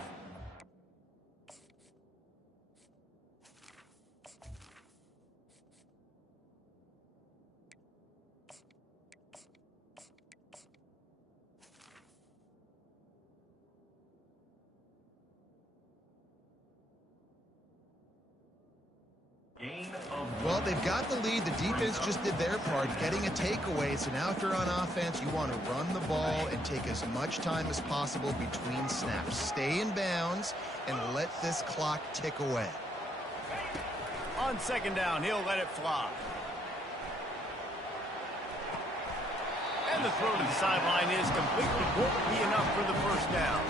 Well, they've got the lead. The defense just did their part, getting a takeaway. So now if you're on offense, you want to run the ball and take as much time as possible between snaps. Stay in bounds and let this clock tick away. On 2nd down, he'll let it fly. And the throw to the sideline is complete. Won't be enough for the 1st down.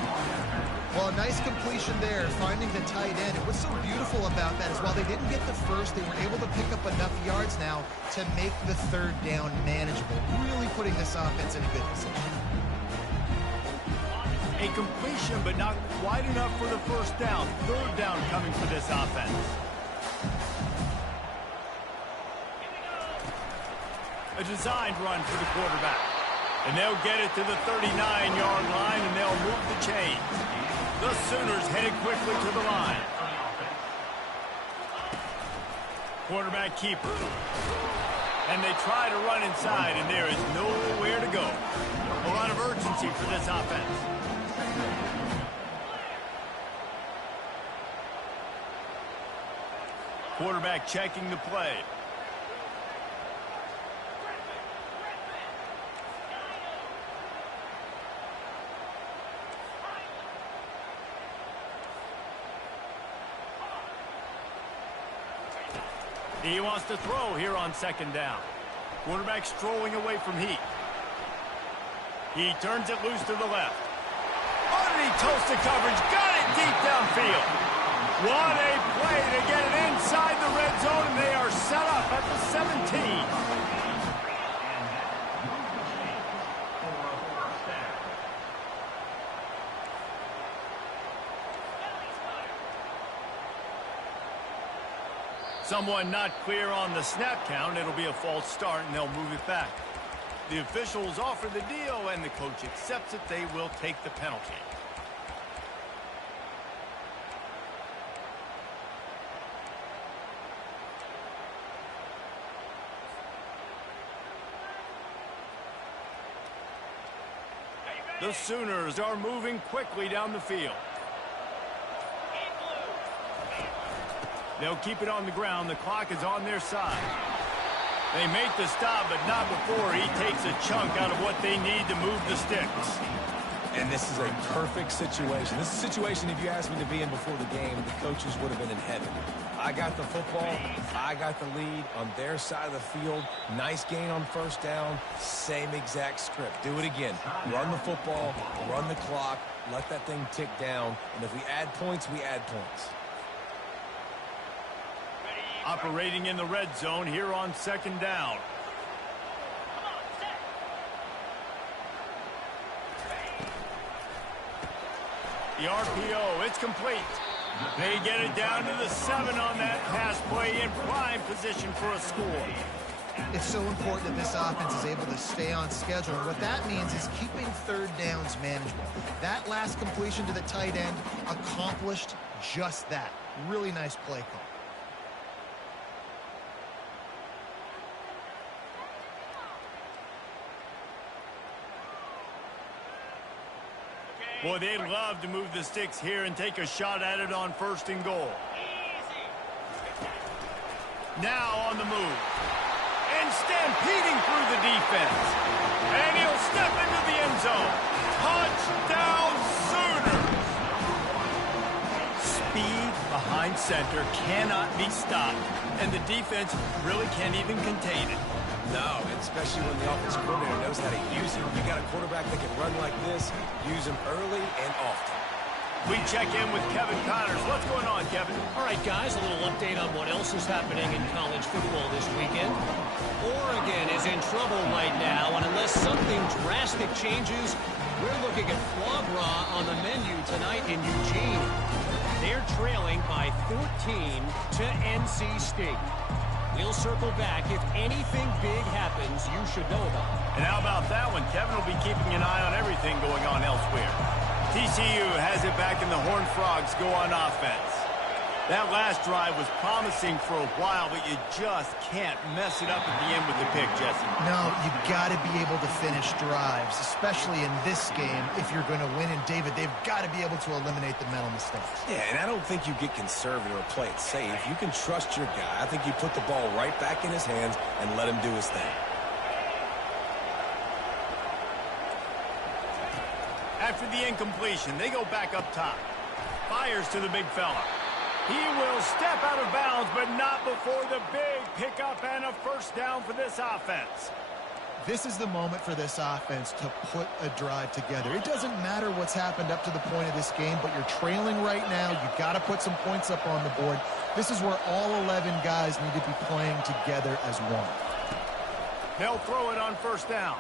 Well, a nice completion there, finding the tight end. And what's so beautiful about that is while they didn't get the first, they were able to pick up enough yards now to make the 3rd down manageable, really putting this offense in a good position. A completion, but not quite enough for the 1st down. 3rd down coming for this offense. A designed run for the quarterback. And they'll get it to the 39-yard line, and they'll move the chains. The Sooners head quickly to the line. Quarterback keeper. And they try to run inside, and there is nowhere to go. A lot of urgency for this offense. Quarterback checking the play. He wants to throw here on 2nd down. Quarterback strolling away from Heat. He turns it loose to the left. Underneath toasted coverage. Got it deep downfield. What a play to get it inside the red zone, and they are set up at the 17. Someone not clear on the snap count. It'll be a false start, and they'll move it back. The officials offer the deal, and the coach accepts it. They will take the penalty. The Sooners are moving quickly down the field. They'll keep it on the ground. The clock is on their side. They make the stop, but not before he takes a chunk out of what they need to move the sticks. And this is a perfect situation. This is a situation, if you asked me to be in before the game, the coaches would have been in heaven. I got the football. I got the lead on their side of the field. Nice gain on 1st down. Same exact script. Do it again. Run the football, run the clock, let that thing tick down. And if we add points, we add points. Operating in the red zone here on 2nd down. The RPO, it's complete. They get it down to the 7 on that pass play, in prime position for a score. It's so important that this offense is able to stay on schedule. And what that means is keeping third downs manageable. That last completion to the tight end accomplished just that. Really nice play call. Boy, they'd love to move the sticks here and take a shot at it on 1st and goal. Now on the move. And stampeding through the defense. And he'll step into the end zone. Touchdown Sooners! Speed behind center cannot be stopped. And the defense really can't even contain it. No, especially when the offensive coordinator knows how to use him. You got a quarterback that can run like this, use him early and often. We check in with Kevin Connors. What's going on, Kevin? All right, guys, a little update on what else is happening in college football this weekend. Oregon is in trouble right now, and unless something drastic changes, we're looking at foie gras on the menu tonight in Eugene. They're trailing by 14 to NC State. We'll circle back. If anything big happens, you should know about it. And how about that one? Kevin will be keeping an eye on everything going on elsewhere. TCU has it back, and the Horned Frogs go on offense. That last drive was promising for a while, but you just can't mess it up at the end with the pick, Jesse. No, you got to be able to finish drives, especially in this game if you're going to win. And, David, they've got to be able to eliminate the mental mistakes. Yeah, and I don't think you get conservative or play it safe. You can trust your guy. I think you put the ball right back in his hands and let him do his thing. After the incompletion, they go back up top. Fires to the big fella. He will step out of bounds, but not before the big pickup and a 1st down for this offense. This is the moment for this offense to put a drive together. It doesn't matter what's happened up to the point of this game, but you're trailing right now. You've got to put some points up on the board. This is where all 11 guys need to be playing together as one. They'll throw it on 1st down.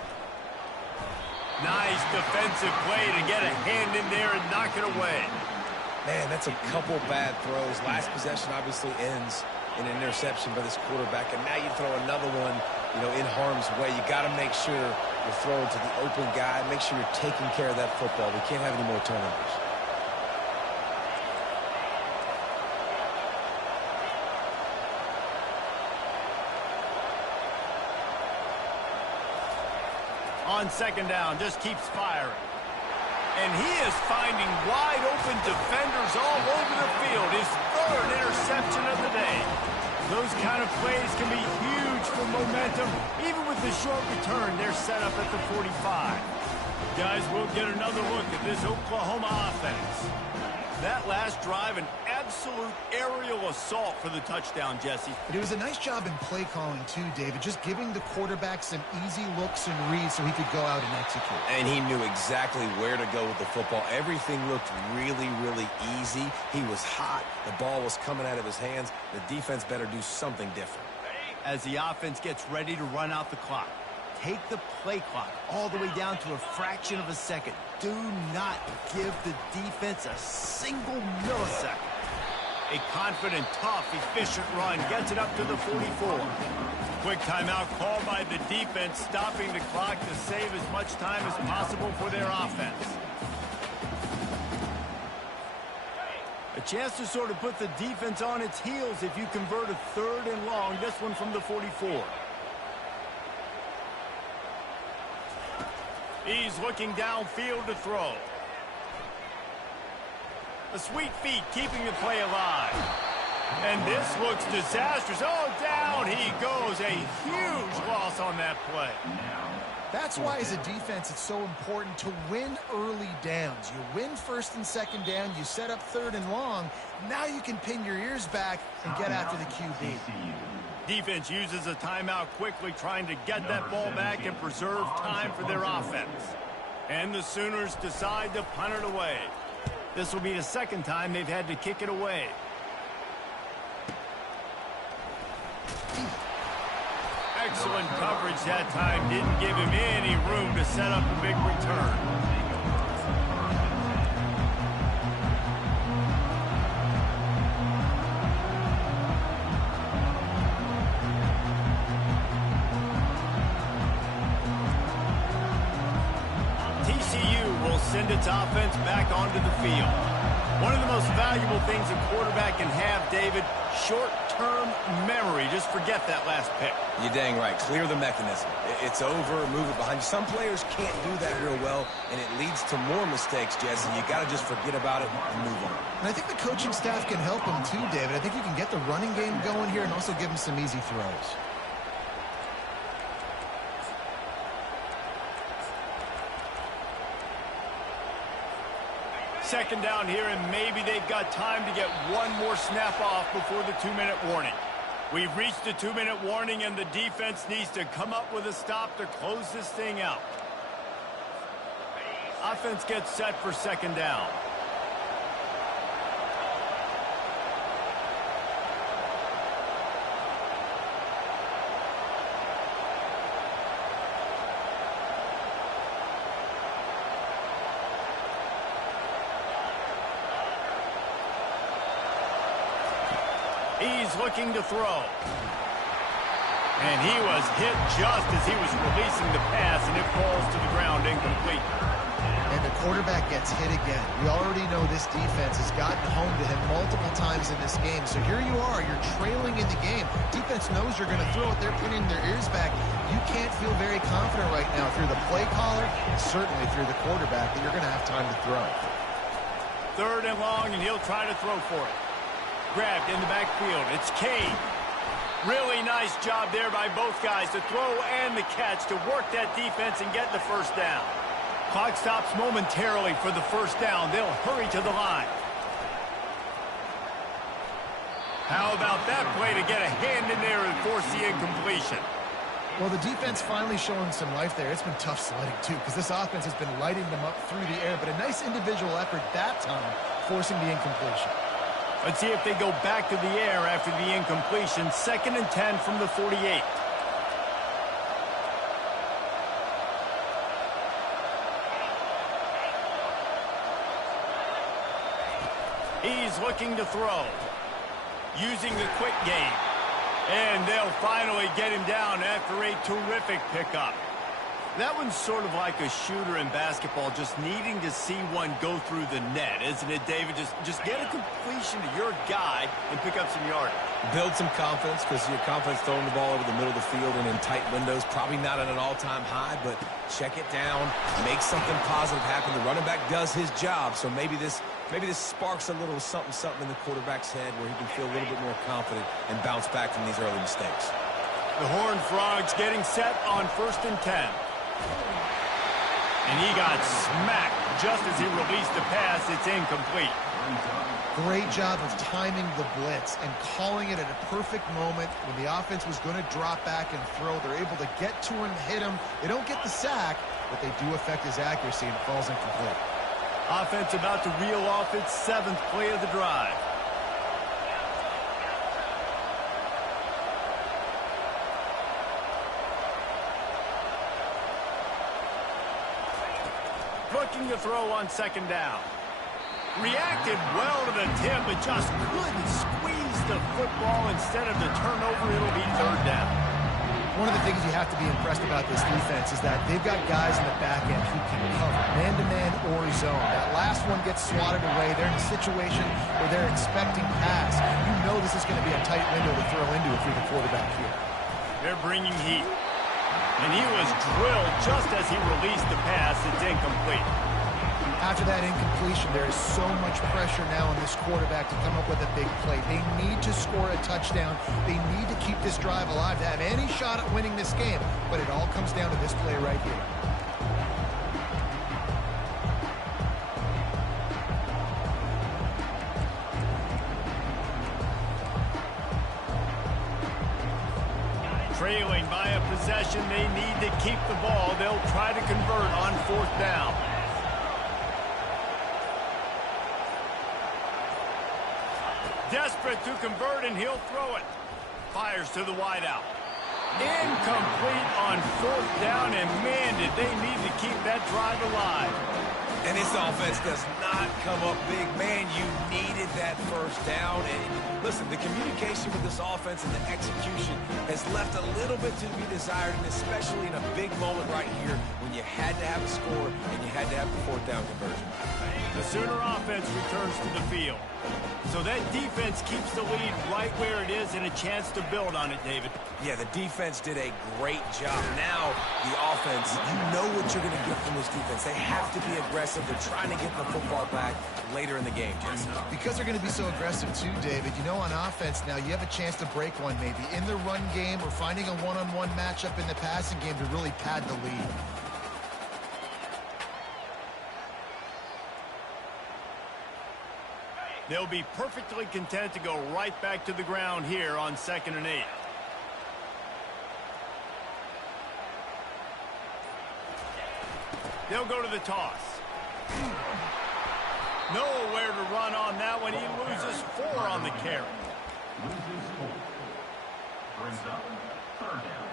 Nice defensive play to get a hand in there and knock it away. Man, that's a couple bad throws. Last possession obviously ends in an interception by this quarterback, and now you throw another one, in harm's way. You got to make sure you're throwing to the open guy. Make sure you're taking care of that football. We can't have any more turnovers. On 2nd down, just keeps firing. And he is finding wide-open defenders all over the field. His 3rd interception of the day. Those kind of plays can be huge for momentum. Even with the short return, they're set up at the 45. Guys, we'll get another look at this Oklahoma offense. That last drive, an absolute aerial assault for the touchdown, Jesse. But it was a nice job in play calling, too, David, just giving the quarterback some easy looks and reads so he could go out and execute. And he knew exactly where to go with the football. Everything looked really, really easy. He was hot. The ball was coming out of his hands. The defense better do something different. As the offense gets ready to run out the clock, take the play clock all the way down to a fraction of a second. Do not give the defense a single millisecond. A confident, tough, efficient run gets it up to the 44. Quick timeout called by the defense, stopping the clock to save as much time as possible for their offense. A chance to sort of put the defense on its heels if you convert a 3rd and long, this one from the 44. He's looking downfield to throw. The sweet feet keeping the play alive. And this looks disastrous. Oh, down he goes. A huge loss on that play. That's why, as a defense, it's so important to win early downs. You win 1st and 2nd down. You set up 3rd and long. Now you can pin your ears back and get after the QB. Defense uses a timeout quickly, trying to get that ball back and preserve time for their offense. And the Sooners decide to punt it away. This will be the 2nd time they've had to kick it away. Excellent coverage that time. Didn't give him any room to set up a big return. send its offense back onto the field. One of the most valuable things a quarterback can have, David, short-term memory. Just forget that last pick. You're dang right. Clear the mechanism. It's over, move it behind you. Some players can't do that real well, and it leads to more mistakes, Jesse. You got to just forget about it and move on. And I think the coaching staff can help him too, David. I think you can get the running game going here and also give him some easy throws. Second down here, and maybe they've got time to get one more snap off before the 2-minute warning. We've reached the 2-minute warning, and the defense needs to come up with a stop to close this thing out. Offense gets set for second down. He's looking to throw. And he was hit just as he was releasing the pass, and it falls to the ground incomplete. And the quarterback gets hit again. We already know this defense has gotten home to him multiple times in this game. So here you are, you're trailing in the game. Defense knows you're going to throw it. They're pinning their ears back. You can't feel very confident right now through the play caller and certainly through the quarterback that you're going to have time to throw. Third and long, and he'll try to throw for it. Grabbed in the backfield. It's Cade. Really nice job there by both guys to throw and the catch to work that defense and get the first down. Clock stops momentarily for the first down. They'll hurry to the line. How about that play to get a hand in there and force the incompletion? Well, the defense finally showing some life there. It's been tough sledding, too, because this offense has been lighting them up through the air. But a nice individual effort that time, forcing the incompletion. Let's see if they go back to the air after the incompletion. 2nd and 10 from the 48. He's looking to throw. Using the quick game. And they'll finally get him down after a terrific pickup. That one's sort of like a shooter in basketball, just needing to see one go through the net, isn't it, David? Just get a completion to your guy and pick up some yardage. Build some confidence, because your confidence throwing the ball over the middle of the field and in tight windows, probably not at an all-time high, but check it down, make something positive happen. The running back does his job, so maybe this sparks a little something in the quarterback's head where he can feel a little bit more confident and bounce back from these early mistakes. The Horned Frogs getting set on 1st and 10. And he got smacked just as he released the pass. It's incomplete. Great job of timing the blitz and calling it at a perfect moment when the offense was going to drop back and throw. They're able to get to him, hit him. They don't get the sack, but they do affect his accuracy and falls incomplete. Offense about to reel off its 7th play of the drive. Looking to throw on 2nd down. Reacted well to the tip, but just couldn't squeeze the football. Instead of the turnover, it'll be 3rd down. One of the things you have to be impressed about this defense is that they've got guys in the back end who can cover man-to-man or zone. That last one gets swatted away. They're in a situation where they're expecting pass. You know this is going to be a tight window to throw into if you're the quarterback here. They're bringing heat. And he was drilled just as he released the pass. It's incomplete. After that incompletion, there is so much pressure now on this quarterback to come up with a big play. They need to score a touchdown. They need to keep this drive alive to have any shot at winning this game. But it all comes down to this play right here. Trailing by a possession, they need to keep the ball. They'll try to convert on 4th down. Desperate to convert, and he'll throw it. Fires to the wideout. Incomplete on 4th down, and man, did they need to keep that drive alive. And this offense does not come up big. Man, you needed that first down. And listen, the communication with this offense and the execution has left a little bit to be desired, and especially in a big moment right here when you had to have a score and you had to have the fourth down conversion. The Sooner offense returns to the field. So that defense keeps the lead right where it is and a chance to build on it, David. Yeah, the defense did a great job. Now, the offense, you know what you're going to get from this defense. They have to be aggressive. They're trying to get the football back later in the game, Jesse. Because they're going to be so aggressive too, David, you know, on offense now, you have a chance to break one maybe in the run game or finding a one-on-one matchup in the passing game to really pad the lead. They'll be perfectly content to go right back to the ground here on 2nd and 8. They'll go to the toss. Nowhere to run on that one. He loses 4 on the carry. Loses 4. Brings up 3rd down.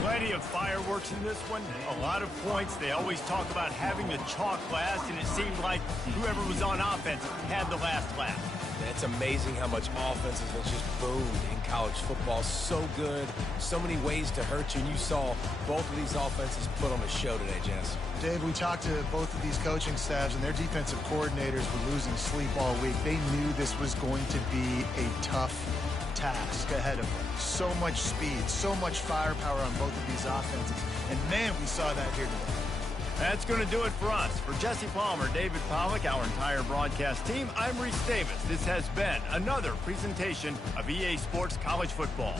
Plenty of fireworks in this one. A lot of points. They always talk about having the chalk last, and it seemed like whoever was on offense had the last laugh. It's amazing how much offenses have just boomed in college football. So good. So many ways to hurt you. And you saw both of these offenses put on a show today, Jess. Dave, we talked to both of these coaching staffs, and their defensive coordinators were losing sleep all week. They knew this was going to be a tough task ahead of them. So much speed, so much firepower on both of these offenses. And, man, we saw that here today. That's going to do it for us. For Jesse Palmer, David Pollack, our entire broadcast team, I'm Reese Davis. This has been another presentation of EA Sports College Football.